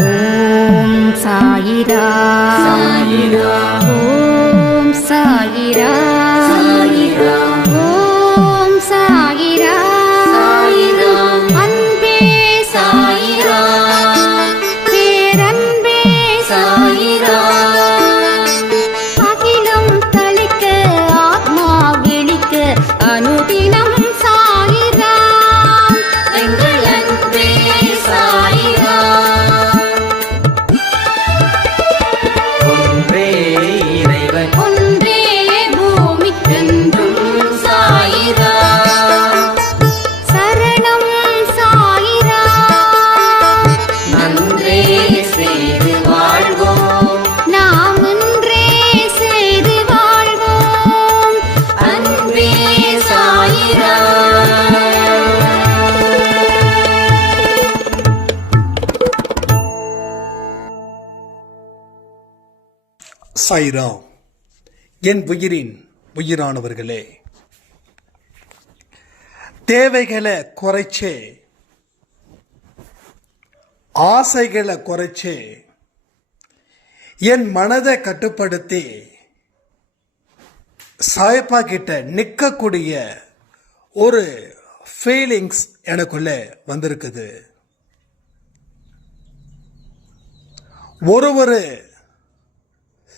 ஓம் சாயிரா சாயிரா ஓம் சாயிரா சாயிரா ஓம் சாயிரா சாயிரா அன்பே சாயிரா பேரன்பே சாயிரா அகிலம் தளிக்க ஆத்மா விழிக்க அனுதினம் சாயிரா எங்கள் அன்பே சாயிரா ஒன்றே இறைவன் ஒன்றே பூமிக்கென்றும் சாயிரா சரணம் சாயிரா நன்றே செய்து வாழ்வோம் நாம் ஒன்றே செய்து வாழ்வோம் அன்பே சாயிரா. சாய்ராம். என் உயிரின் உயிரானவர்களே, தேவைகளை குறைச்சே ஆசைகளை குறைச்சே என் மனதை கட்டுப்படுத்தி சாயப்பா கிட்ட நிற்கக்கூடிய ஒரு ஃபீலிங்ஸ் எனக்குள்ள வந்திருக்குது. ஒரு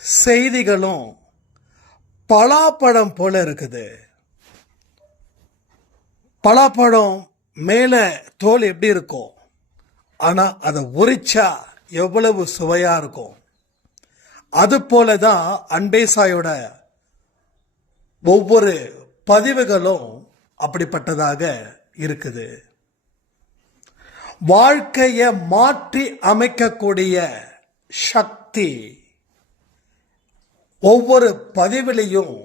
செய்திகளும் பலாப்பழம் போல இருக்குது. பலாப்பழம் மேல தோல் எப்படி இருக்கும், ஆனா அதை உரிச்சா எவ்வளவு சுவையா இருக்கும். அது போலதான் அன்பேசாயோட ஒவ்வொரு பதிவுகளும் அப்படிப்பட்டதாக இருக்குது. வாழ்க்கையை மாற்றி அமைக்கக்கூடிய சக்தி ஒவ்வொரு பதிவிலையும்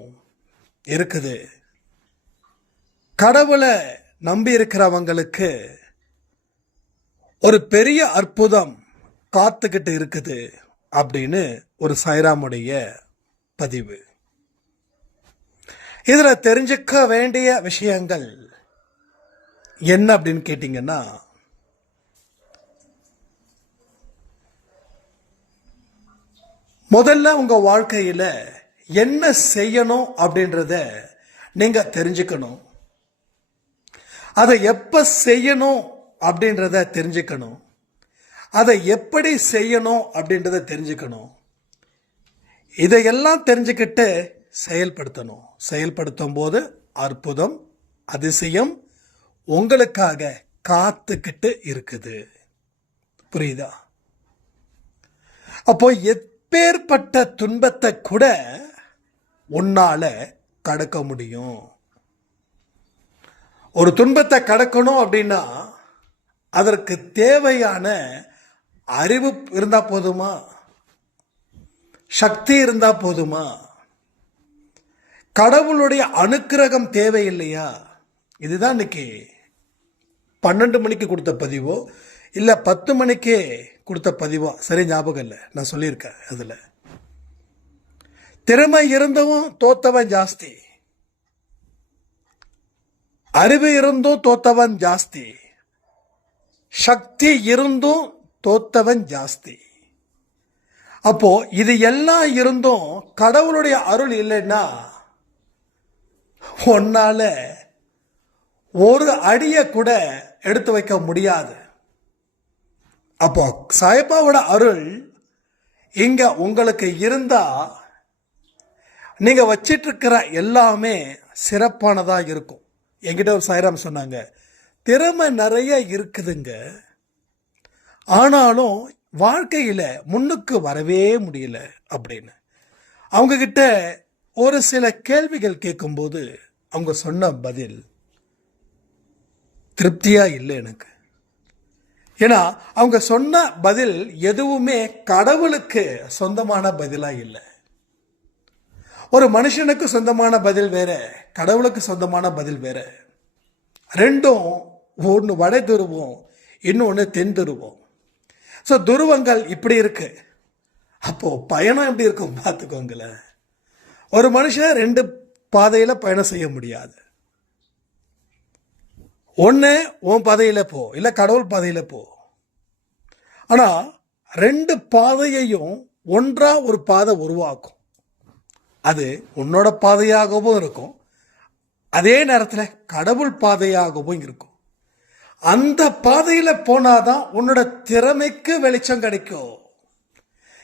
இருக்குது. கடவுளை நம்பி இருக்கிறவங்களுக்கு ஒரு பெரிய அற்புதம் காத்துக்கிட்டு இருக்குது அப்படின்னு ஒரு சாய்ராமுடைய பதிவு. இதுல தெரிஞ்சுக்க வேண்டிய விஷயங்கள் என்ன அப்படின்னு கேட்டீங்கன்னா, முதல்ல உங்க வாழ்க்கையில என்ன செய்யணும் அப்படின்றத நீங்க தெரிஞ்சுக்கணும். அதை எப்ப செய்யணும் அப்படின்றத தெரிஞ்சுக்கணும். அதை எப்படி செய்யணும் அப்படின்றத தெரிஞ்சுக்கணும். இதையெல்லாம் தெரிஞ்சுக்கிட்டு செயல்படுத்தணும். செயல்படுத்தும் போது அற்புதம், அதிசயம் உங்களுக்காக காத்துக்கிட்டு இருக்குது. புரியுதா? அப்போ எப்பேற்பட்ட துன்பத்தை கூட உன்னால கடக்க முடியும். ஒரு துன்பத்தை கடக்கணும் அப்படின்னா அதற்கு தேவையான அறிவு இருந்தா போதுமா? சக்தி இருந்தா போதுமா? கடவுளுடைய அனுக்கிரகம் தேவையில்லையா? இதுதான் இன்னைக்கு 12 மணிக்கு கொடுத்த பதிவோ இல்ல 10 மணிக்கே கொடுத்த பதிவோ சரி ஞாபகம் இல்லை, நான் சொல்லியிருக்கேன். அதுல திறமை இருந்தவும் தோத்தவன் ஜாஸ்தி, அறிவு இருந்தும் தோத்தவன் ஜாஸ்தி, சக்தி இருந்தும் தோத்தவன் ஜாஸ்தி. அப்போ இது எல்லாம் இருந்தும் கடவுளுடைய அருள் இல்லைன்னா உன்னால ஒரு அடியை கூட எடுத்து வைக்க முடியாது. அப்போ சாயப்பாவோட அருள் இங்க உங்களுக்கு இருந்தா நீங்க வச்சிட்டு இருக்கிற எல்லாமே சிறப்பானதா இருக்கும். என்கிட்ட ஒரு சாய்ராம் சொன்னாங்க, திறமை நிறைய இருக்குதுங்க, ஆனாலும் வாழ்க்கையில முன்னுக்கு வரவே முடியல அப்படின்னு. அவங்க கிட்ட ஒரு சில கேள்விகள் கேட்கும்போது அவங்க சொன்ன பதில் திருப்தியா இல்லை எனக்கு. ஏன்னா அவங்க சொன்ன பதில் எதுவுமே கடவுளுக்கு சொந்தமான பதிலா இல்லை. ஒரு மனுஷனுக்கு சொந்தமான பதில் வேற, கடவுளுக்கு சொந்தமான பதில் வேற. ரெண்டும் ஒன்று வட துருவம், இன்னொன்று தென் துருவம். ஸோ துருவங்கள் இப்படி இருக்கு. அப்போ பயணம் எப்படி இருக்கும் பார்த்துக்கோங்களேன். ஒரு மனுஷன் 2 பாதையில பயணம் செய்ய முடியாது. ஒன்று உன் பாதையில போ, இல்லை கடவுள் பாதையில போ. ஆனா ரெண்டு பாதையையும் ஒன்றா ஒரு பாதை உருவாக்கும். அது உன்னோட பாதையாகவும் இருக்கும், அதே நேரத்தில் கடவுள் பாதையாகவும் இருக்கும். அந்த பாதையில் போனாதான் உன்னோட திறமைக்கு வெளிச்சம் கிடைக்கும்.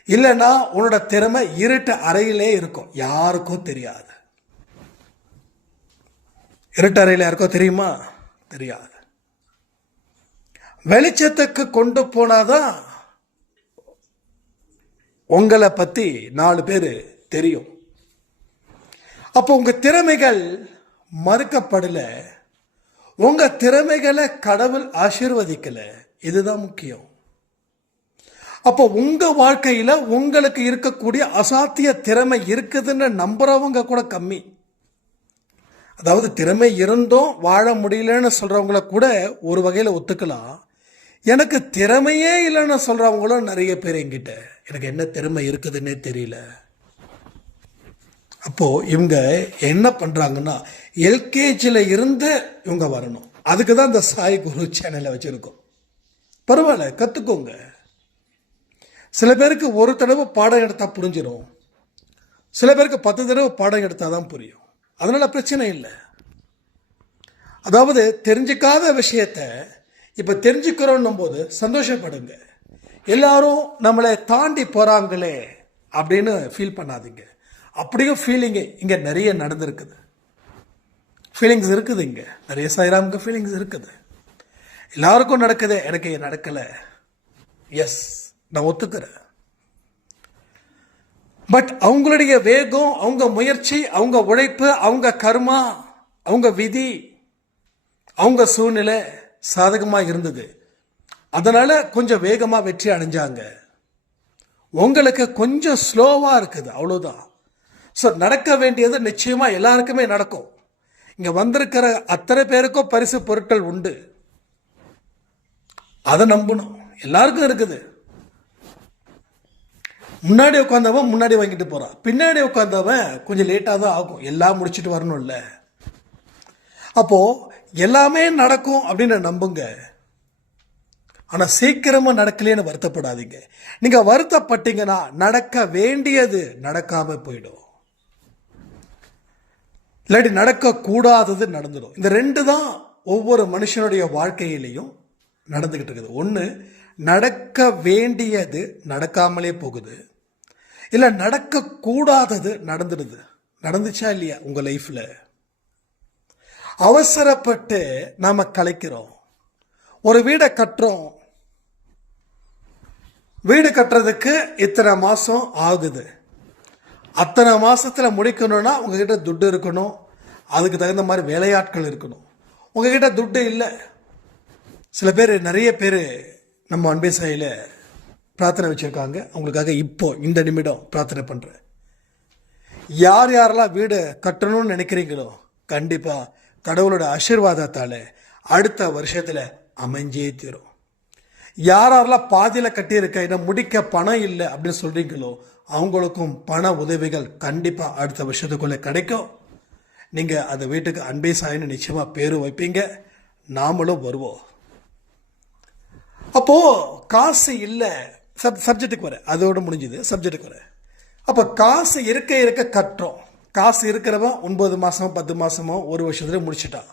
இல்லைன்னா உன்னோட திறமை இருட்டு அறையிலே இருக்கும், யாருக்கும் தெரியாது. இருட்டு அறையில் யாருக்கோ தெரியுமா? தெரியாது. வெளிச்சத்துக்கு கொண்டு போனாதான் உங்களை பத்தி 4 பேர் தெரியும். அப்போ உங்க திறமைகள் மறுக்கப்படல, உங்க திறமைகளை கடவுள் ஆசீர்வதிக்கல. இதுதான் முக்கியம். அப்போ உங்க வாழ்க்கையில உங்களுக்கு இருக்கக்கூடிய அசாத்திய திறமை இருக்குதுன்னு நம்புறவங்க கூட கம்மி. அதாவது திறமை இருந்தும் வாழ முடியலன்னு சொல்றவங்கள கூட ஒரு வகையில் ஒத்துக்கலாம். எனக்கு திறமையே இல்லைன்னு சொல்றவங்களும் நிறைய பேர் என்கிட்ட, எனக்கு என்ன திறமை இருக்குதுன்னே தெரியல. அப்போ இவங்க என்ன பண்றாங்கன்னா, எல்கேஜியில் இருந்து இவங்க வரணும். அதுக்கு தான் இந்த சாய் குரு சேனலை வச்சிருக்கோம். பரவாயில்ல, கத்துக்கோங்க. சில பேருக்கு ஒரு தடவை பாடம் எடுத்தா புரிஞ்சிடும், சில பேருக்கு 10 தடவை பாடம் எடுத்தாதான் புரியும். அதனால பிரச்சனை இல்லை. அதாவது தெரிஞ்சுக்காத விஷயத்த இப்ப தெரிஞ்சுக்கிறோம் போது சந்தோஷப்படுங்க. எல்லாரும் நம்மளை தாண்டி போறாங்களே அப்படின்னு ஃபீல் பண்ணாதீங்க. அப்படியும் ஃபீலிங் இங்க நிறைய நடந்திருக்குது, ஃபீலிங்ஸ் இருக்குது. இங்க நிறைய சாய்ராமுக்கு ஃபீலிங்ஸ் இருக்குது. எல்லாருக்கும் நடக்குது, எனக்கு நடக்கல. எஸ், நான் ஒத்துக்கிறேன். பட் அவங்களுடைய வேகம், அவங்க முயற்சி, அவங்க உழைப்பு, அவங்க கர்மா, அவங்க விதி, அவங்க சூழ்நிலை சாதகமா இருந்தது. அதனால கொஞ்சம் வேகமா வெற்றி அடைஞ்சாங்க. உங்களுக்கு கொஞ்சம் ஸ்லோவா இருக்குது, அவ்வளவுதான். ஸோ நடக்க வேண்டியது நிச்சயமா எல்லாருக்குமே நடக்கும். இங்க வந்திருக்கிற அத்தனை பேருக்கும் பரிசு பொருட்கள் உண்டு, அதை நம்பணும். எல்லாருக்கும் இருக்குது. முன்னாடி உட்காந்தவன் முன்னாடி வாங்கிட்டு போறான், பின்னாடி உட்காந்தவன் கொஞ்சம் லேட்டாக தான் ஆகும், எல்லாம் முடிச்சுட்டு வரணும்ல. அப்போ எல்லாமே நடக்கும் அப்படின்னு நம்புங்க. ஆனா சீக்கிரமா நடக்கலன்னு வருத்தப்படாதீங்க. நீங்க வருத்தப்பட்டீங்கன்னா நடக்க வேண்டியது நடக்காம போயிடும், இல்லாட்டி நடக்க கூடாதது நடந்துடும். இந்த 2 தான் ஒவ்வொரு மனுஷனுடைய வாழ்க்கையிலையும் நடந்துகிட்டு இருக்குது. ஒன்று, நடக்க வேண்டியது நடக்காமலே போகுது, இல்லை நடக்க கூடாதது நடந்துடுது. நடந்துச்சா இல்லையா உங்க லைஃப்ல? அவசரப்பட்டு நாம கலைக்கிறோம். ஒரு வீடை கட்டுறோம், வீடு கட்டுறதுக்கு இத்தனை மாசம் ஆகுது. அத்தனை மாசத்துல முடிக்கணும்னா உங்ககிட்ட துட்டு இருக்கணும், அதுக்கு தகுந்த மாதிரி வேலையாட்கள் இருக்கணும். உங்ககிட்ட துட்டு இல்லை. சில பேர், நிறைய பேர் நம்ம அன்பே சாயில பிரார்த்தனை வச்சிருக்காங்க. அவங்களுக்காக இப்போ இந்த நிமிடம் பிரார்த்தனை பண்றேன். யார் யாரெல்லாம் வீடு கட்டணும்னு நினைக்கிறீங்களோ கண்டிப்பா கடவுளோட ஆசீர்வாதத்தால அடுத்த வருஷத்துல அமைஞ்சே தீரும். யாரெல்லாம் பாதியில கட்டியிருக்க, இதை முடிக்க பணம் இல்லை அப்படின்னு சொல்றீங்களோ அவங்களுக்கும் பண உதவிகள் கண்டிப்பா அடுத்த வருஷத்துக்குள்ள கிடைக்கும். நீங்க அந்த வீட்டுக்கு அன்பே சாயின்னு நிச்சயமா பேரு வைப்பீங்க, நாமளும் வருவோம். அப்போ காசு இல்லை, சப்ஜெக்டுக்கு வர, அதோட முடிஞ்சது. சப்ஜெக்டுக்கு வர, அப்போ காசு இருக்க இருக்க கட்டுறோம். காசு இருக்கிறவன் 9 மாசமோ 10 மாசமோ 1 வருஷத்துல முடிச்சுட்டான்.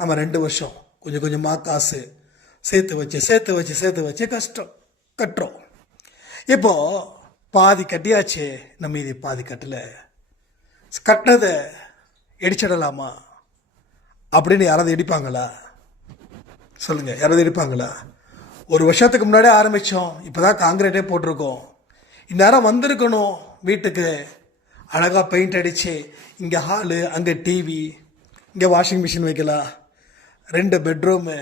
நம்ம 2 வருஷம் கொஞ்சம் கொஞ்சமா காசு சேர்த்து வச்சு கஷ்டம் கட்டுறோம். இப்போ பாதி கட்டியாச்சு, நம்ம இது பாதி கட்டல. கட்டினதை இடிச்சிடலாமா அப்படின்னு யாராவது இடிப்பாங்களா? சொல்லுங்க, யாராவது இடிப்பாங்களா? 1 வருஷத்துக்கு முன்னாடியே ஆரம்பித்தோம், இப்போ தான் காங்கிரீட்டே போட்டிருக்கோம். இந்நேரம் வந்திருக்கணும் வீட்டுக்கு, அழகாக பெயிண்ட் அடித்து, இங்கே ஹாலு, அங்கே டிவி, இங்கே வாஷிங் மிஷின் வைக்கலாம், 2 பெட்ரூமு,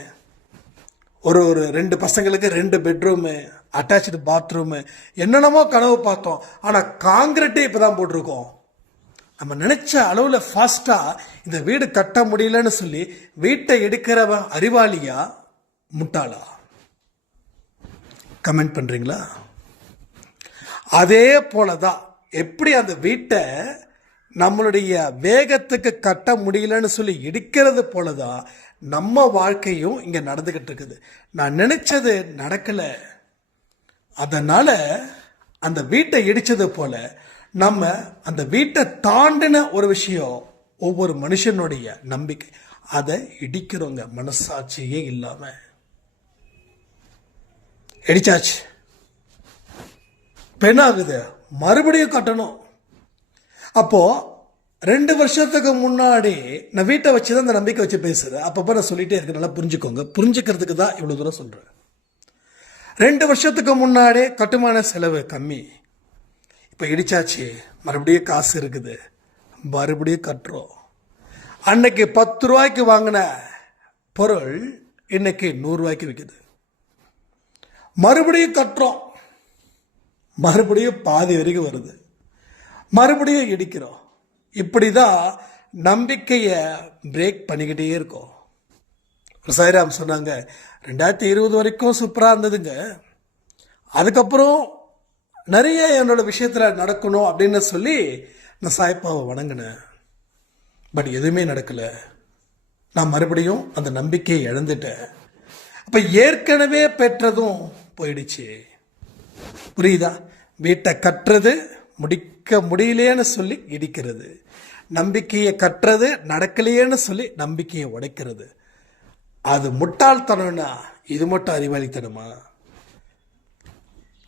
ஒரு 2 பசங்களுக்கு 2 பெட்ரூமு, அட்டாச்சு பாத்ரூமு, என்னென்னமோ கனவு பார்த்தோம். ஆனால் காங்கிரீட்டே இப்போ தான் போட்டிருக்கோம். நம்ம நினைச்ச அளவில் ஃபாஸ்ட்டாக இந்த வீடு கட்ட முடியலன்னு சொல்லி வீட்டை எடுக்கிறவன் அறிவாளியா முட்டாளா? கமெண்ட் பண்றீங்களா? அதே போலதான் எப்படி அந்த வீட்டை நம்மளுடைய வேகத்துக்கு கட்ட முடியலன்னு சொல்லி இடிக்கிறது போலதான் நம்ம வாழ்க்கையும் இங்க நடந்துகிட்டு இருக்குது. நான் நினைச்சது நடக்கல, அதனால அந்த வீட்டை இடிச்சது போல நம்ம அந்த வீட்டை தாண்டின ஒரு விஷயம் ஒவ்வொரு மனுஷனுடைய நம்பிக்கை. அதை இடிக்கிறோங்க மனசாட்சியே இல்லாம. இடிச்சாச்சு, பெண்ணாகுது, மறுபடியும் கட்டணும். அப்போ 2 வருஷத்துக்கு முன்னாடி நான் வீட்டை வச்சுதான் அந்த நம்பிக்கை வச்சு பேசுறேன். அப்பப்ப நான் சொல்லிட்டே இருக்கேன், நல்லா புரிஞ்சுக்கோங்க. புரிஞ்சுக்கிறதுக்கு தான் இவ்வளவு தூரம் சொல்றேன். 2 வருஷத்துக்கு முன்னாடி கட்டுமான செலவு கம்மி, இப்ப இடிச்சாச்சு, மறுபடியும் காசு இருக்குது, மறுபடியும் கட்டுறோம். அன்னைக்கு 10 ரூபாய்க்கு வாங்கின பொருள் இன்னைக்கு 100 ரூபாய்க்கு விற்குது. மறுபடியும் கட்டுறோம், மறுபடியும் பாதி வரைக்கும் வருது, மறுபடியும் இடிக்கிறோம். இப்படிதான் நம்பிக்கையை பிரேக் பண்ணிக்கிட்டே இருக்கோம். சாய்ராம் சொன்னாங்க 2020 வரைக்கும் சூப்பராக இருந்ததுங்க, அதுக்கப்புறம் நிறைய என்னோட விஷயத்தில் நடக்கணும் அப்படின்னு சொல்லி நான் சாய்ப்பாவை வணங்கினேன். பட் எதுவுமே நடக்கலை. நான் மறுபடியும் அந்த நம்பிக்கையை இழந்துட்டேன். அப்போ ஏற்கனவே பெற்றதும் போயிடுச்சு. புரியுதா? வீட்டை கட்டுறது முடிக்க முடியலையேன்னு சொல்லி இடிக்கிறது, நம்பிக்கையை கட்டுறது நடக்கலையேன்னு சொல்லி நம்பிக்கையை உடைக்கிறது. அது முட்டாள்தனம்னா இது மட்டும் அறிவாளித்தனமா?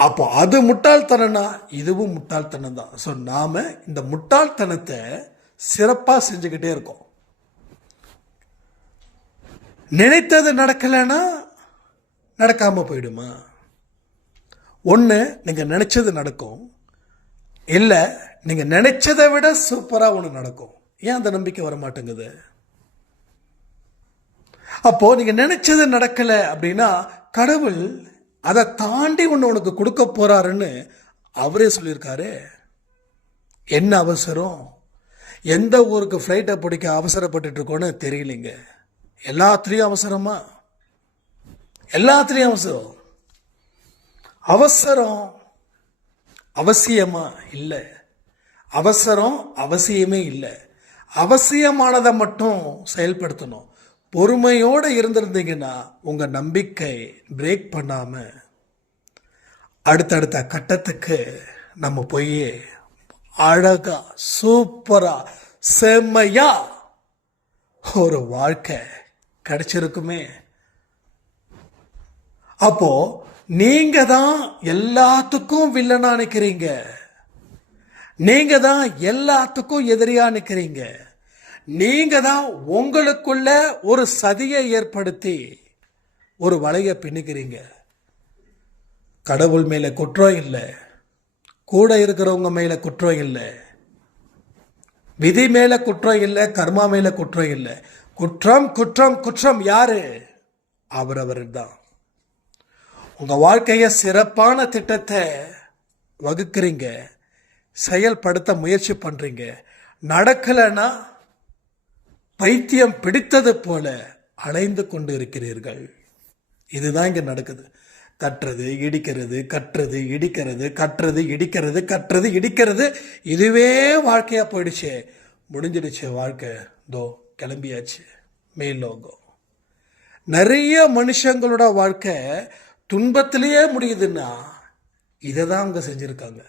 அப்போ அது முட்டாள்தனம்னா இதுவும் முட்டாள்தனம் தான். ஸோ நாம இந்த முட்டாள்தனத்தை சிறப்பாக செஞ்சுக்கிட்டே இருக்கோம். நினைத்தது நடக்கலைன்னா நடக்காம போயிடுமா? ஒன்று நீங்க நினைச்சது நடக்கும், இல்லை நீங்க நினைச்சதை விட சூப்பராக ஒன்று நடக்கும். ஏன் அந்த நம்பிக்கை வர மாட்டேங்குது? அப்போ நீங்க நினைச்சது நடக்கல அப்படின்னா கடவுள் அதை தாண்டி ஒன்று உனக்கு கொடுக்க போறாருன்னு அவரே சொல்லியிருக்காரு. என்ன அவசரம்? எந்த ஊருக்கு ஃப்ளைட்டை பிடிக்க அவசரப்பட்டு இருக்கோன்னு தெரியலைங்க. எல்லாத்துலேயும் அவசரமா? எல்லாத்துலேயும் அவசரம். அவசரம் அவசியமா? இல்லை. அவசரம் அவசியமே இல்லை. அவசியமானதை மட்டும் செயல்படுத்தணும். பொறுமையோடு இருந்திருந்தீங்கன்னா உங்க நம்பிக்கை பிரேக் பண்ணாம அடுத்தடுத்த கட்டத்துக்கு நம்ம போய் அழகா சூப்பரா செம்மையா ஒரு வாழ்க்கை கிடைச்சிருக்குமே. அப்போ நீங்க தான் எல்லாத்துக்கும் வில்லனா நிக்கிறீங்க, நீங்க தான் எல்லாத்துக்கும் எதிரியா நிக்கிறீங்க, நீங்க தான் உங்களுக்குள்ள ஒரு சதியை ஏற்படுத்தி ஒரு வலையை பின்னிக்கிறீங்க. கடவுள் மேல குற்றம் இல்லை, கூட இருக்கிறவங்க மேல குற்றம் இல்லை, விதி மேல குற்றம் இல்லை, கர்மா மேல குற்றம் இல்லை. குற்றம் குற்றம் குற்றம் யாரு? அவரவர் தான். உங்க வாழ்க்கைய சிறப்பான திட்டத்தை வகுக்கிறீங்க, செயல்படுத்த முயற்சி பண்றீங்க, நடக்கலைன்னா பைத்தியம் பிடித்தது போல அலைந்து கொண்டு இருக்கிறீர்கள். இதுதான் இங்க நடக்குது. கட்டுறது இடிக்கிறது, கட்டுறது இடிக்கிறது, கட்டுறது இடிக்கிறது, கட்டுறது இடிக்கிறது, இதுவே வாழ்க்கையா போயிடுச்சு. முடிஞ்சிடுச்சு வாழ்க்கை, தோ கிளம்பியாச்சு மேலோகம். நிறைய மனுஷங்களோட வாழ்க்கை துன்பத்திலேயே முடியுதுன்னா இதை தான் அவங்க செஞ்சிருக்காங்க.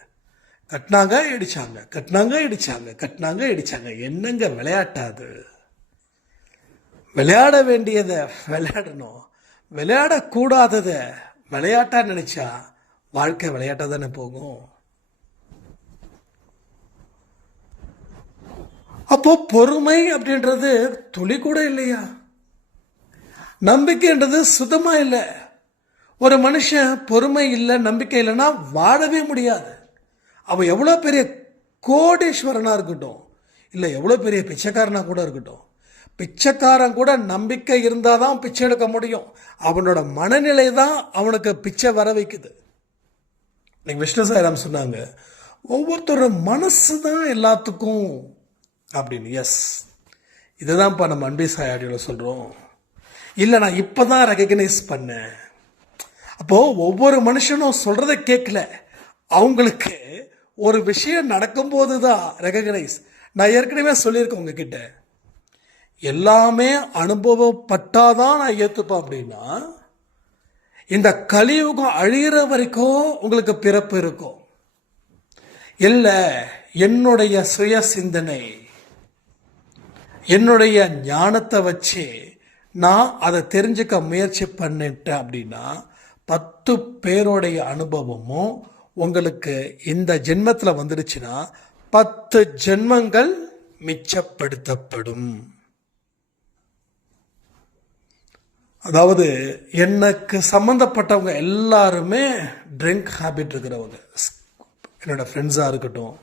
கட்டினாங்க இடிச்சாங்க, கட்டினாங்க இடிச்சாங்க, கட்டினாங்க இடிச்சாங்க. என்னங்க விளையாட்டாது? விளையாட வேண்டியதை விளையாடணும், விளையாடக்கூடாததை விளையாட்டா நினைச்சா வாழ்க்கை விளையாட்டா தானே போகும். அப்போ பொறுமை அப்படின்றது துளி கூட இல்லையா? நம்பிக்கைன்றது சுத்தமா இல்லை. ஒரு மனுஷன் பொறுமை இல்லை, நம்பிக்கை இல்லைன்னா வாழவே முடியாது. அவன் எவ்வளோ பெரிய கோடீஸ்வரனா இருக்கட்டும், இல்லை எவ்வளோ பெரிய பிச்சைக்காரனா கூட இருக்கட்டும், பிச்சைக்காரன் கூட நம்பிக்கை இருந்தால் தான் பிச்சை எடுக்க முடியும். அவனோட மனநிலை தான் அவனுக்கு பிச்சை வர வைக்குது. இன்னைக்கு விஷ்ணு சாய்ராம் சொன்னாங்க, ஒவ்வொருத்தரோட மனசு தான் எல்லாத்துக்கும் அப்படின்னு. எஸ், இதுதான்ப்பா நம்ம அன்பி சாய் ஆடியோவில் சொல்கிறோம். இல்லை நான் இப்போ தான் ரெகக்னைஸ் பண்ணேன். அப்போது ஒவ்வொரு மனுஷனும் சொல்கிறத கேட்கல, அவங்களுக்கு ஒரு விஷயம் நடக்கும்போது தான் ரெகக்னைஸ். நான் ஏற்கனவே சொல்லியிருக்கேன் உங்ககிட்ட, எல்லாமே அனுபவப்பட்டாதான் நான் ஏற்றுப்பேன் அப்படின்னா இந்த கலியுகம் அழிகிற வரைக்கும் உங்களுக்கு பிறப்பு இருக்கும். இல்லை, என்னுடைய சுய சிந்தனை, என்னுடைய ஞானத்தை வச்சு நான் அதை தெரிஞ்சுக்க முயற்சி பண்ணிட்டேன் அப்படின்னா 10 பேருடைய அனுபவமும் உங்களுக்கு இந்த ஜென்மத்தில் வந்துடுச்சுன்னா 10 ஜென்மங்கள் மிச்சப்படுத்தப்படும். அதாவது எனக்கு சம்மந்தப்பட்டவங்க எல்லாருமே ட்ரிங்க் ஹேபிட் இருக்கிறவங்க. என்னோடய ஃப்ரெண்ட்ஸாக இருக்கட்டும்,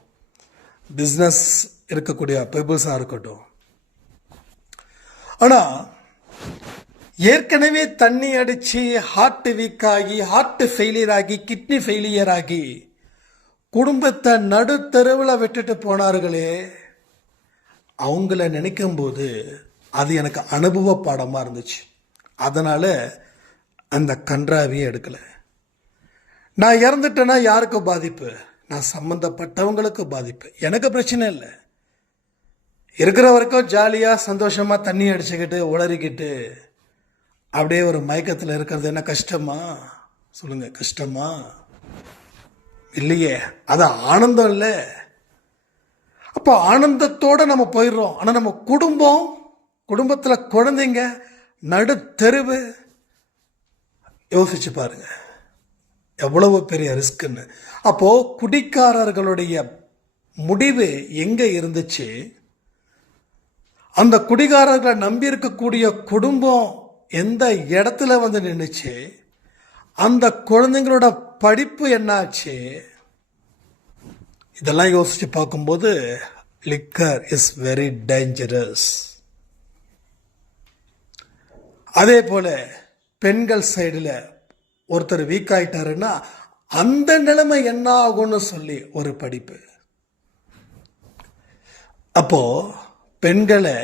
பிஸ்னஸ் இருக்கக்கூடிய பீப்புள்ஸாக இருக்கட்டும். ஆனால் ஏற்கனவே தண்ணி அடித்து ஹார்ட் வீக் ஆகி, ஹார்ட் ஃபெயிலியர் ஆகி, கிட்னி ஃபெயிலியர் ஆகி குடும்பத்தை நடுத்தெருவில் விட்டுட்டு போனார்களே, அவங்கள நினைக்கும் போது அது எனக்கு அனுபவ பாடமாக இருந்துச்சு. அதனால் அந்த கன்றாவியை எடுக்கலை. நான் இறந்துட்டேன்னா யாருக்கு பாதிப்பு? நான் சம்மந்தப்பட்டவங்களுக்கு பாதிப்பு. எனக்கு பிரச்சனை இல்லை. இருக்கிற வரைக்கும் ஜாலியாக சந்தோஷமாக தண்ணி அடிச்சுக்கிட்டு உளறிக்கிட்டு அப்படியே ஒரு மயக்கத்தில் இருக்கிறது என்ன கஷ்டமா? சொல்லுங்கள், கஷ்டமா? இல்லையே, அது ஆனந்தம் இல்லை. அப்போ ஆனந்தத்தோடு நம்ம போயிடுறோம். ஆனால் நம்ம குடும்பத்தில் குழந்தைங்க நடுத்தெருவு, யோசிச்சு பாருங்க எவ்வளவு பெரிய ரிஸ்க்குன்னு. அப்போ குடிக்காரர்களுடைய முடிவு எங்க இருந்துச்சு? அந்த குடிகாரர்களை நம்பி இருக்கக்கூடிய குடும்பம் எந்த இடத்துல வந்து நின்றுச்சு? அந்த குழந்தைங்களோட படிப்பு என்னாச்சு? இதெல்லாம் யோசிச்சு பார்க்கும்போது லிக்கர் இஸ் வெரி டேஞ்சரஸ். அதே போல பெண்கள் சைடில் ஒருத்தர் வீக் ஆயிட்டாருன்னா அந்த நிலைமை என்ன ஆகும்னு சொல்லி ஒரு படிப்பு. அப்போ பெண்களை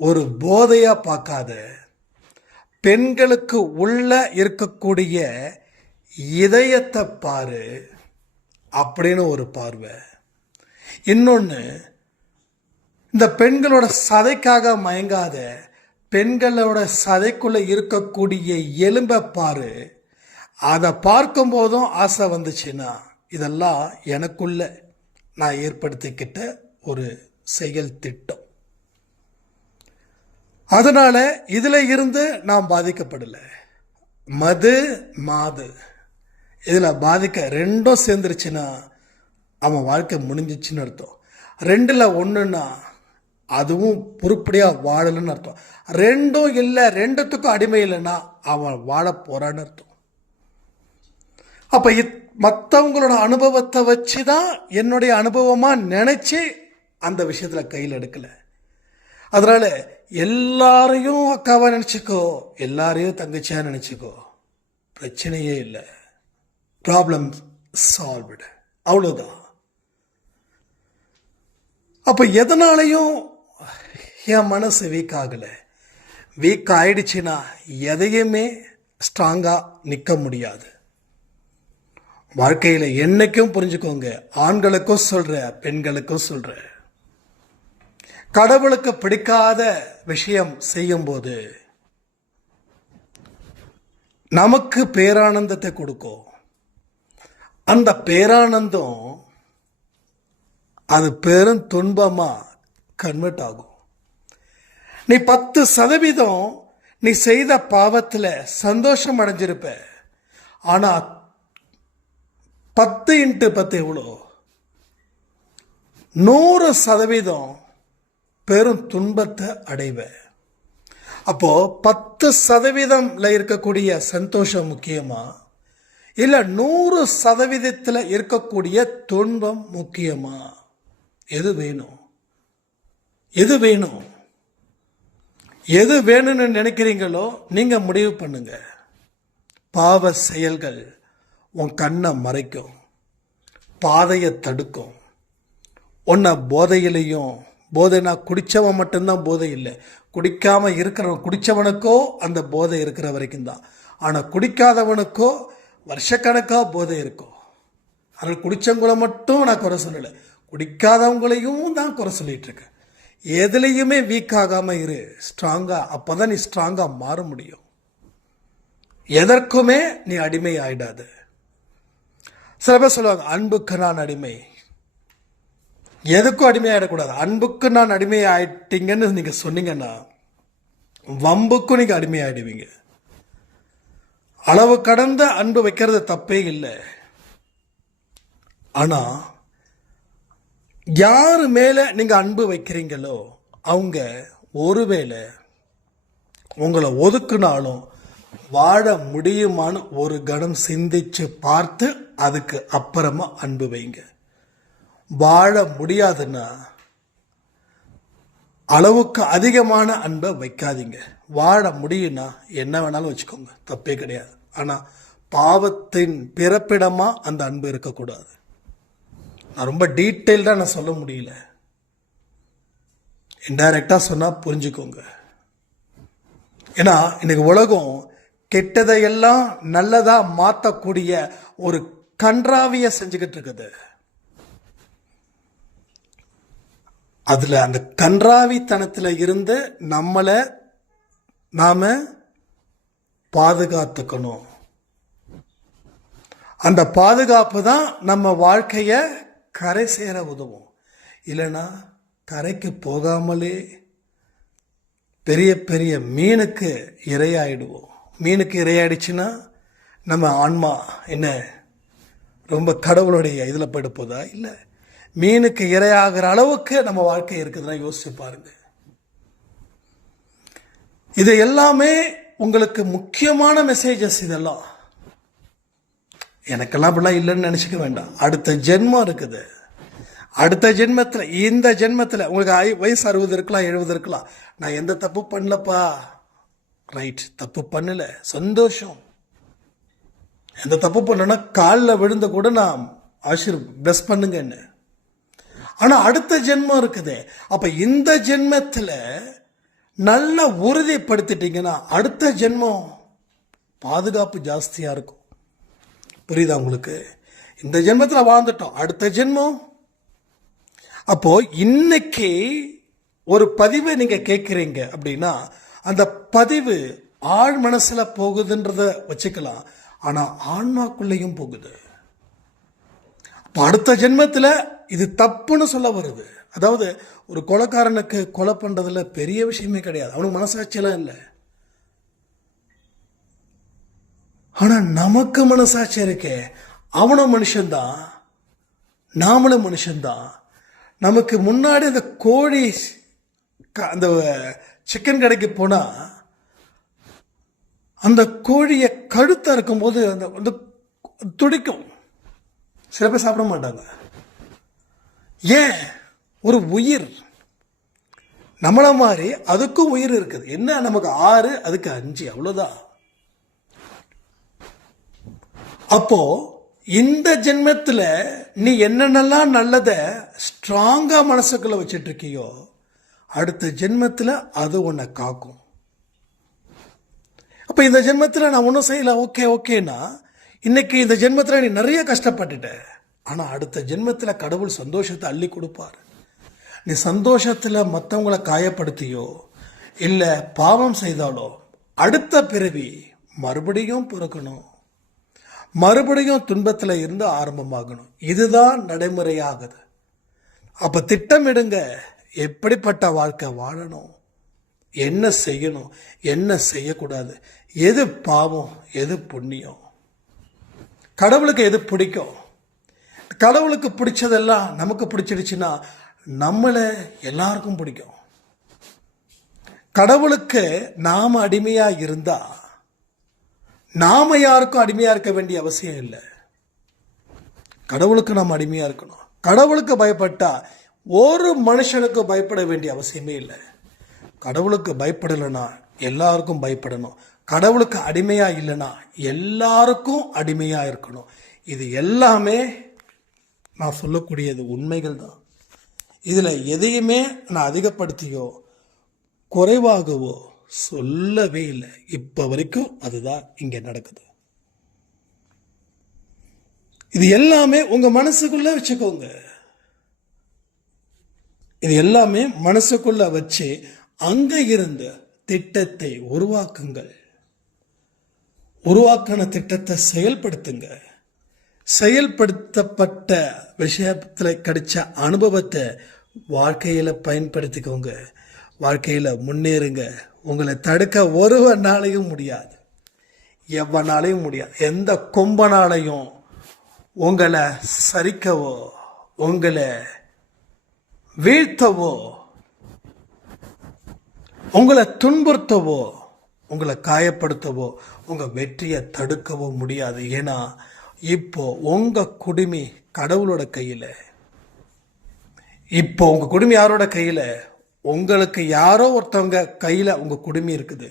ஒரு போதையா பார்க்காத, பெண்களுக்கு உள்ள இருக்கக்கூடிய இதயத்தை பாரு அப்படின்னு ஒரு பார்வை. இன்னொன்று, இந்த பெண்களோட சதைக்காக மயங்காத, பெண்களோட சதைக்குள்ள இருக்கக்கூடிய எலும்பை பாரு. அதை பார்க்கும் போதும் ஆசை வந்துச்சுன்னா இதெல்லாம் எனக்குள்ள நான் ஏற்படுத்திக்கிட்ட ஒரு செயல் திட்டம். அதனால இதுல இருந்து நான் பாதிக்கப்படலை. மது மாது இதுல பாதிக்க ரெண்டும் சேர்ந்துருச்சுன்னா அவன் வாழ்க்கை முடிஞ்சிச்சுன்னு அர்த்தம். 2ல் 1ன்னா அதுவும் பொறுப்படியாக வாழலன்னு அர்த்தம். 2ம் இல்லை, 2த்துக்கும் அடிமை இல்லைன்னா அவன் வாழ போறான்னு அர்த்தம். அப்போ மற்றவங்களோட அனுபவத்தை வச்சு தான் என்னுடைய அனுபவமாக நினச்சி அந்த விஷயத்தில் கையில் எடுக்கலை. அதனால எல்லாரையும் அக்காவா நினச்சிக்கோ, எல்லாரையும் தங்கச்சியாக நினச்சிக்கோ, பிரச்சனையே இல்லை. ப்ராப்ளம் சால்வ்டு, அவ்வளோதான். அப்போ எதனாலையும் என் மனசு வீக் ஆகலை. வீக் ஆயிடுச்சுன்னா எதையுமே ஸ்ட்ராங்காக நிற்க முடியாது. வாழ்க்கையில் என்னைக்கும் புரிஞ்சுக்கோங்க, ஆண்களுக்கும் சொல்கிறேன், பெண்களுக்கும் சொல்கிறேன், கடவுளுக்கு பிடிக்காத விஷயம் செய்யும்போது நமக்கு பேரானந்தத்தை கொடுக்கும். அந்த பேரானந்தம் அது பெரும் துன்பமாக கன்வெர்ட் ஆகும். நீ 10% நீ செய்த பாவத்தில் சந்தோஷம் அடைஞ்சிருப்ப. ஆனால் 10 × 10 எவ்வளோ? 100% பெரும் துன்பத்தை அடைவ. அப்போ 10% இருக்கக்கூடிய சந்தோஷம் முக்கியமா, இல்ல 100% இருக்கக்கூடிய துன்பம் முக்கியமா? எது வேணும்? எது வேணும்? எது வேணும்னு நினைக்கிறீங்களோ நீங்க முடிவு பண்ணுங்க. பாவ செயல்கள் உன் கண்ணை மறைக்கும், பாதையை தடுக்கும். உன்னை போதையிலையும், போதைனா குடித்தவன் மட்டும்தான் போதை இல்லை, குடிக்காமல் இருக்கிறவன், குடித்தவனுக்கோ அந்த போதை இருக்கிற வரைக்கும் தான். ஆனால் குடிக்காதவனுக்கோ வருஷக்கணக்காக போதை இருக்கும். அதனால் குடித்தவங்களை மட்டும் நான் குறை சொல்லலை, குடிக்காதவங்களையும் தான் குறை சொல்லிட்டு இருக்கேன். எதுலேயுமே வீக் ஆகாமல் இரு, ஸ்ட்ராங்காக. அப்போ தான் நீ ஸ்ட்ராங்காக மாற முடியும். எதற்குமே நீ அடிமை ஆயிடாது. சில பேர் சொல்லுவாங்க, அன்புக்கு நான் அடிமை. எதுக்கும் அடிமை ஆயிடக்கூடாது. அன்புக்கு நான் அடிமை ஆயிட்டீங்கன்னு நீங்க சொன்னீங்கன்னா வம்புக்கும் நீங்க அடிமை ஆயிடுவீங்க. அளவு கடந்த அன்பு வைக்கிறது தப்பே இல்லை. ஆனா யாரு மேல நீங்க அன்பு வைக்கிறீங்களோ அவங்க ஒருவேளை உங்களை ஒதுக்குனாலும் வாழ முடியுமான்னு ஒரு கணம் சிந்திச்சு பார்த்து அதுக்கு அப்புறமா அன்பு வைங்க. வாழ முடியாதுன்னா அளவுக்கு அதிகமான அன்பை வைக்காதீங்க. வாழ முடியும்னா என்ன வேணாலும் வச்சுக்கோங்க, தப்பே கிடையாது. ஆனா பாவத்தின் பிறப்பிடமா அந்த அன்பு இருக்கக்கூடாது. நான் ரொம்ப டீட்டெயில்டா நான் சொல்ல முடியல, இன்டைரக்டா சொன்னா புரிஞ்சுக்கோங்க. ஏன்னா இன்னைக்கு உலகம் கெட்டதையெல்லாம் நல்லதா மாத்தக்கூடிய ஒரு கன்றாவிய செஞ்சுக்கிட்டு இருக்குது. அதுல அந்த கன்றாவித்தனத்துல இருந்து நம்மளை நாம பாதுகாத்துக்கணும். அந்த பாதுகாப்பு தான் நம்ம வாழ்க்கைய கரை சேர உதவும். இல்லைன்னா கரைக்கு போகாமலே பெரிய பெரிய மீனுக்கு இரையாயிடுவோம். மீனுக்கு இரையாயிடுச்சுன்னா நம்ம ஆன்மா என்ன ரொம்ப கடவுளுடைய இதில் போயிட்டு போதா? இல்லை, மீனுக்கு இரையாகிற அளவுக்கு நம்ம வாழ்க்கை இருக்குதுன்னா யோசிச்சு பாருங்க. இது எல்லாமே உங்களுக்கு முக்கியமான மெசேஜஸ். இதெல்லாம் எனக்கெல்லாம் அப்படிலாம் இல்லைன்னு நினைச்சுக்க வேண்டாம். அடுத்த ஜென்மம் இருக்குது. அடுத்த ஜென்மத்தில், இந்த ஜென்மத்தில் உங்களுக்கு வயசு 60 இருக்கலாம், 70 இருக்கலாம். நான் எந்த தப்பு பண்ணலப்பா, ரைட், தப்பு பண்ணல, சந்தோஷம். எந்த தப்பு பண்ணனா காலில் விழுந்த கூட நான் பிளஸ் பண்ணுங்க என்ன. ஆனா அடுத்த ஜென்மம் இருக்குது. அப்ப இந்த ஜென்மத்தில் நல்லா உறுதிப்படுத்திட்டீங்கன்னா அடுத்த ஜென்மம் பாதுகாப்பு ஜாஸ்தியா இருக்கும். புரியுதா உங்களுக்கு? இந்த ஜென்மத்தில் வாழ்ந்துட்டோம், அடுத்த ஜென்மம். அப்போ இன்னைக்கு ஒரு பதிவை நீங்க கேட்குறீங்க அப்படின்னா அந்த பதிவு ஆழ் மனசுல போகுதுன்றத வச்சுக்கலாம். ஆனா ஆன்மாக்குள்ளேயும் போகுது. அப்போ அடுத்த ஜென்மத்தில் இது தப்புன்னு சொல்ல வருது. அதாவது ஒரு கொலைக்காரனுக்கு கொலை பண்றதுல பெரிய விஷயமே கிடையாது, அவனுக்கு மனசாட்சியெல்லாம் இல்லை. ஆனா நமக்கு மனசாட்சி இருக்கே, அவனும் மனுஷன்தான், நாமளும் மனுஷன்தான். நமக்கு முன்னாடி அந்த கோழி அந்த சிக்கன் கடைக்கு போனா அந்த கோழியை கழுத்தா இருக்கும்போது அந்த துடிக்கும். சில பேர் சாப்பிட மாட்டாங்க. ஏன்? ஒரு உயிர் நம்மள மாதிரி அதுக்கும் உயிர் இருக்குது. என்ன, நமக்கு 6, அதுக்கு 5, அவ்வளவுதான். அப்போ இந்த ஜென்மத்தில் நீ என்னென்னலாம் நல்லத ஸ்ட்ராங்கா மனசுக்குள்ள வச்சிட்டு இருக்கியோ அடுத்த ஜென்மத்தில் அது உன்னை காக்கும். அப்ப இந்த ஜென்மத்தில் நான் ஒன்றும் செய்யல, ஓகேனா இன்னைக்கு இந்த ஜென்மத்தில் நீ நிறைய கஷ்டப்பட்டுட்ட. ஆனா அடுத்த ஜென்மத்தில் கடவுள் சந்தோஷத்தை அள்ளி கொடுப்பார். நீ சந்தோஷத்தில் மற்றவங்களை காயப்படுத்தியோ இல்லை பாவம் செய்தாலோ அடுத்த பிறவி மறுபடியும் பிறக்கணும், மறுபடியும் துன்பத்தில் இருந்து ஆரம்பமாகணும். இதுதான் நடைமுறையாகுது. அப்ப திட்டமிடுங்க, எப்படிப்பட்ட வாழ்க்கை வாழணும், என்ன செய்யணும், என்ன செய்யக்கூடாது, எது பாவம், எது புண்ணியம், கடவுளுக்கு எது பிடிக்கும். கடவுளுக்கு பிடிச்சதெல்லாம் நமக்கு பிடிச்சிடுச்சுன்னா நம்மளை எல்லாருக்கும் பிடிக்கும். கடவுளுக்கு நாம அடிமையா இருந்தா நாம யாருக்கும் அடிமையா இருக்க வேண்டிய அவசியம் இல்லை. கடவுளுக்கு நாம் அடிமையா இருக்கணும். கடவுளுக்கு பயப்பட்டா ஒரு மனுஷனுக்கு பயப்பட வேண்டிய அவசியமே இல்லை. கடவுளுக்கு பயப்படலைன்னா எல்லாருக்கும் பயப்படணும். கடவுளுக்கு அடிமையா இல்லைன்னா எல்லாருக்கும் அடிமையா இருக்கணும். இது எல்லாமே நான் சொல்லக்கூடியது உண்மைகள் தான். இதுல எதையுமே நான் அதிகப்படுத்தியோ குறைவாகவோ சொல்லவே இல்லை. இப்ப வரைக்கும் அதுதான் இங்க நடக்குது. இது எல்லாமே உங்க மனசுக்குள்ள வச்சுக்கோங்க. இது எல்லாமே மனசுக்குள்ள வச்சு அங்க இருந்து திட்டத்தை உருவாக்குங்கள். உருவாக்கின திட்டத்தை செயல்படுத்துங்க. செயல்படுத்தப்பட்ட விஷயத்தில் கிடைச்ச அனுபவத்தை வாழ்க்கையில் பயன்படுத்திக்கோங்க. வாழ்க்கையில் முன்னேறுங்க. உங்களை தடுக்க ஒருவனாலையும் முடியாது, எவனாலையும் முடியாது. எந்த கொம்பனாலையும் உங்களை சரிக்கவோ உங்களை வீழ்த்தவோ உங்களை துன்புறுத்தவோ உங்களை காயப்படுத்தவோ உங்க வெற்றியை தடுக்கவோ முடியாது. ஏன்னா இப்போ உங்க குடுமி கடவுளோட கையில. இப்போ உங்க குடுமி யாரோட கையில? உங்களுக்கு யாரோ ஒருத்தவங்க கையில உங்க குடுமி இருக்குது.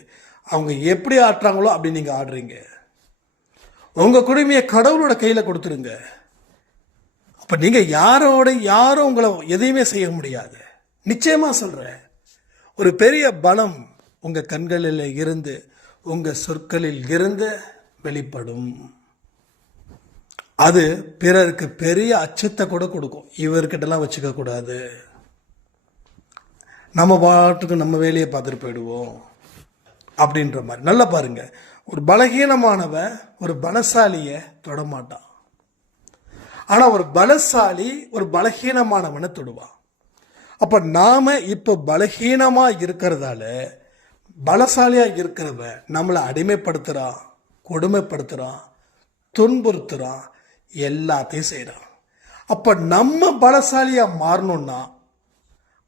அவங்க எப்படி ஆட்டுறாங்களோ அப்படி நீங்க ஆடுறீங்க. உங்க குடுமையை கடவுளோட கையில கொடுத்துருங்க. அப்ப நீங்க யாரும் உங்களை எதையுமே செய்ய முடியாது. நிச்சயமா சொல்றேன், ஒரு பெரிய பலம் உங்க கண்களில் இருந்து உங்க சொற்களில் இருந்து வெளிப்படும். அது பிறருக்கு பெரிய அச்சத்தை கூட கொடுக்கும். இவர்கிட்டலாம் வச்சுக்க கூடாது, நம்ம பாட்டுக்கு நம்ம வேலையை பார்த்துட்டு போயிடுவோம் அப்படின்ற மாதிரி. நல்லா பாருங்க, ஒரு பலகீனமானவன் ஒரு பலசாலியை தொடமாட்டான். ஆனா ஒரு பலசாலி ஒரு பலகீனமானவனை தொடுவான். அப்ப நாம இப்ப பலகீனமா இருக்கிறதால பலசாலியா இருக்கிறவன் நம்மளை அடிமைப்படுத்துறான், கொடுமைப்படுத்துறான், துன்புறுத்துறான், எல்லாத்தையும் செய்யறான். அப்ப நம்ம பலசாலியா மாறணும்னா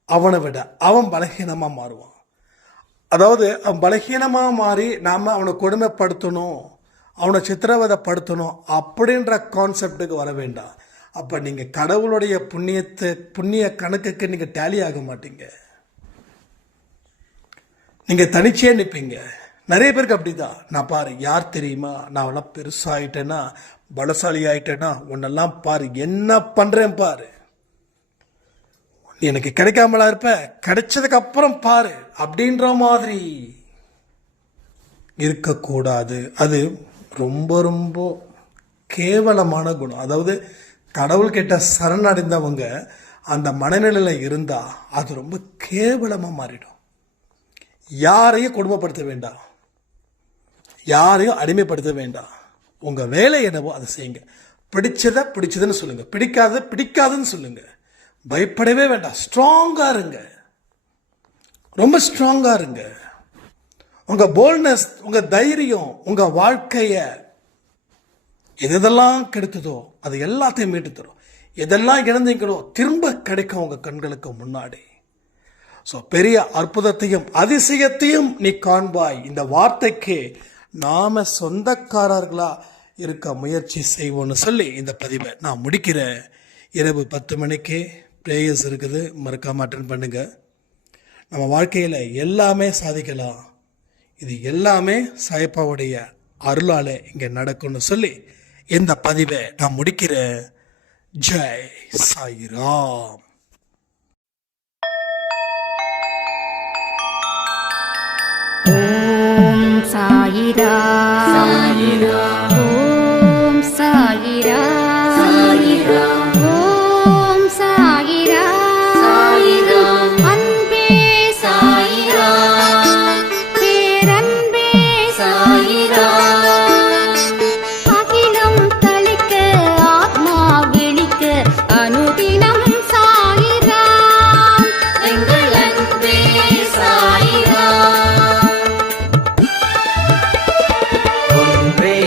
அவனை விட அவன் பலகீனமா மாறுவான். அதாவது அவன் பலகீனமா மாறி நாம அவனை கொடுமைப்படுத்தணும், அவனை சித்திரவதைப்படுத்தணும் அப்படின்ற கான்செப்டுக்கு வர வேண்டாம். அப்ப நீங்க கடவுளுடைய புண்ணிய கணக்குக்கு நீங்க டேலி ஆக மாட்டீங்க. நீங்க தனிச்சே நிற்பீங்க. நிறைய பேருக்கு அப்படிதான். நான் பாரு, யார் தெரியுமா, நான் அவெல்லாம் பெருசாயிட்டேன்னா பலசாலி ஆயிட்டேன்னா உன்னெல்லாம் பாரு என்ன பண்றேன் பாரு, எனக்கு கிடைக்காமலா இருப்ப, கிடைச்சதுக்கு அப்புறம் பாரு அப்படின்ற மாதிரி இருக்கக்கூடாது. அது ரொம்ப ரொம்ப கேவலமான குணம். அதாவது கடவுள்கிட்ட சரணடைந்தவங்க அந்த மனநிலையில இருந்தா அது ரொம்ப கேவலமா மாறிடும். யாரையும் கொடுமைப்படுத்த வேண்டாம், யாரையும் அடிமைப்படுத்த வேண்டாம். உங்க வேலை என்னவோ அதை செய்யுங்க. பிடிச்சதுன்னு சொல்லுங்க, பிடிக்காதுன்னு சொல்லுங்க. பயப்படவே வேண்டாம். ஸ்ட்ராங்கா இருங்க, ரொம்ப ஸ்ட்ராங்கா இருங்க. உங்க போல்ட்னஸ், உங்க தைரியம், உங்க வாழ்க்கைய எதெல்லாம் கெடுத்ததோ அது எல்லாத்தையும் மீட்டு தரும். எதெல்லாம் இழந்தீங்களோ திரும்ப கிடைக்கும் உங்க கண்களுக்கு முன்னாடி. ஸோ பெரிய அற்புதத்தையும் அதிசயத்தையும் நீ காண்பாய். இந்த வார்த்தைக்கு நாம சொந்தக்காரர்களா இருக்க முயற்சி செய்வோம்னு சொல்லி இந்த பதிவை நான் முடிக்கிறேன். இரவு 10 மணிக்கு ப்ரேயர்ஸ் இருக்குது, மறக்காம அட்டென்ட் பண்ணுங்க. நம்ம வாழ்க்கையில் எல்லாமே சாதிக்கலாம். இது எல்லாமே சாயப்பாவுடைய அருளாலே இங்கே நடக்கும்னு சொல்லி இந்த பதிவை நான் முடிக்கிறேன். ஜெய் சாய்ராம். ஓம் சாயிரா சாயிரா ஓம் சாயிரா சாயிரா ஓம் சாயிரா சாயிரா அன்பே சாயிரா பேரன்பே சாயிரா அகிலம் தளிக்க ஆத்மா விழிக்க அனுதினம் சாயிரா எங்கள் அன்பே சாயிரா ஒன்றே